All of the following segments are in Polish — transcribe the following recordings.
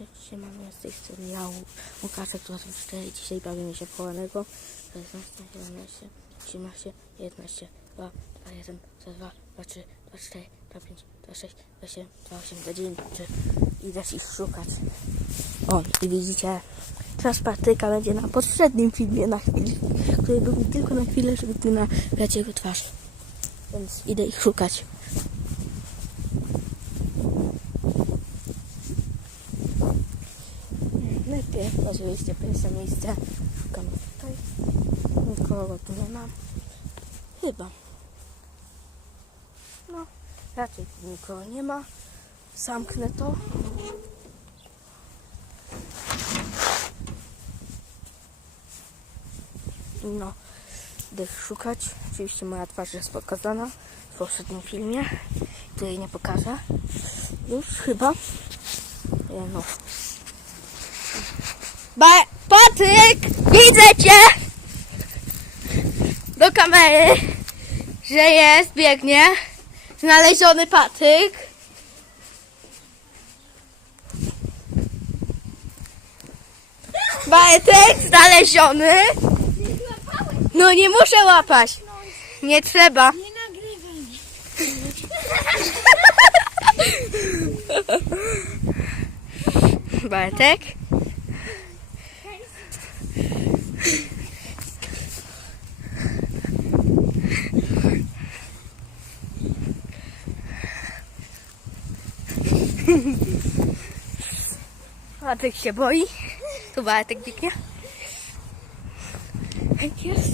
Cześć, siemano, z tej strony ja, Łukasz, która są 4. Dzisiaj bawimy się w chowanego. 16, 17, 18, 11, 2, 2, 1, 2, 2, 2, 3, 2, 4, 2, 5, 2, 6, 2, 7, 2, 8, 2, 9, 3 i dać ich szukać. O, i widzicie, teraz Patryka będzie na poprzednim filmie na chwilę, który był tylko na chwilę, żeby tu nagrać jego twarz. Więc idę ich szukać. Najpierw oczywiście pierwsze miejsce szukamy tutaj. Nikogo tu nie ma. Chyba. No, raczej tu nikogo nie ma. Zamknę to. No, idę ich szukać. Oczywiście moja twarz jest pokazana w poprzednim filmie, której nie pokażę. Już chyba. No, Ba Patryk! Widzę cię! Do kamery, że jest, biegnie. Znaleziony Patryk. Bartek znaleziony. No nie muszę łapać. Nie trzeba. Nie nagrywaj. Bartek. Bartek się boi. Tu Bartek biegnie. Jak jest?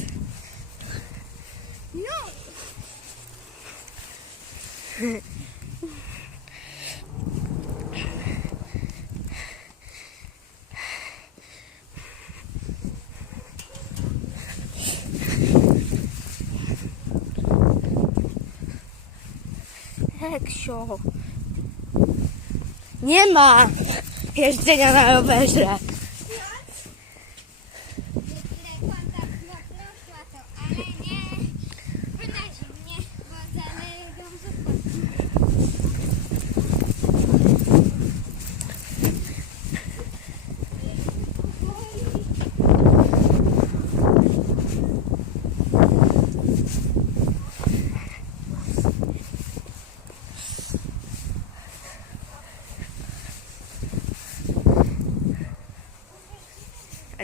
No. Heksio. Nie ma jeżdżenia na rowerze.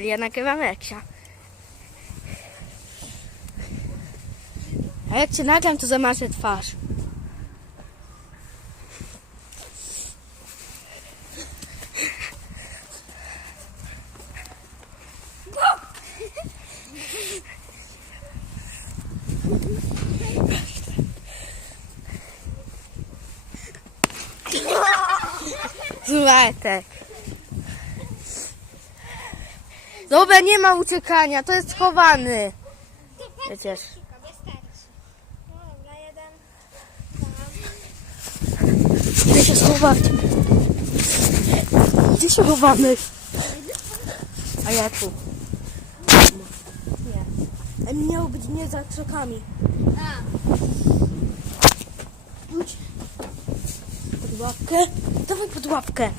Ale ja nagrywam Reksia. A jak cię nagram, to zamarzę twarz. Złatek. Dobra, nie ma uciekania, to jest schowany. Przecież. Gdzie się schować? Gdzie się chowamy? A ja tu. Nie. A miało być nie za krzakami. Rzuć. Pod łapkę. Dawaj pod łapkę.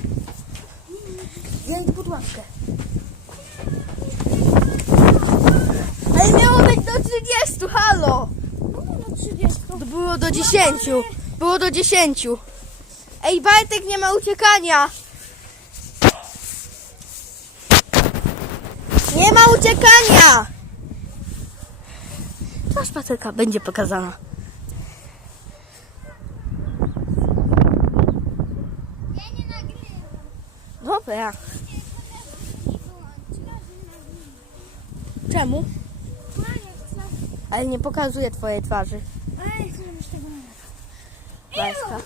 Idę pod łapkę. Ale miało być do 30, halo! 30. To było do 10. Było do 10. Ej, Bartek nie ma uciekania. Nie ma uciekania. Twarz Patryka będzie pokazana. Dobra. Czemu? Nie. Ale nie pokazuje twojej twarzy. Ej, już tego nie. Nie tylko.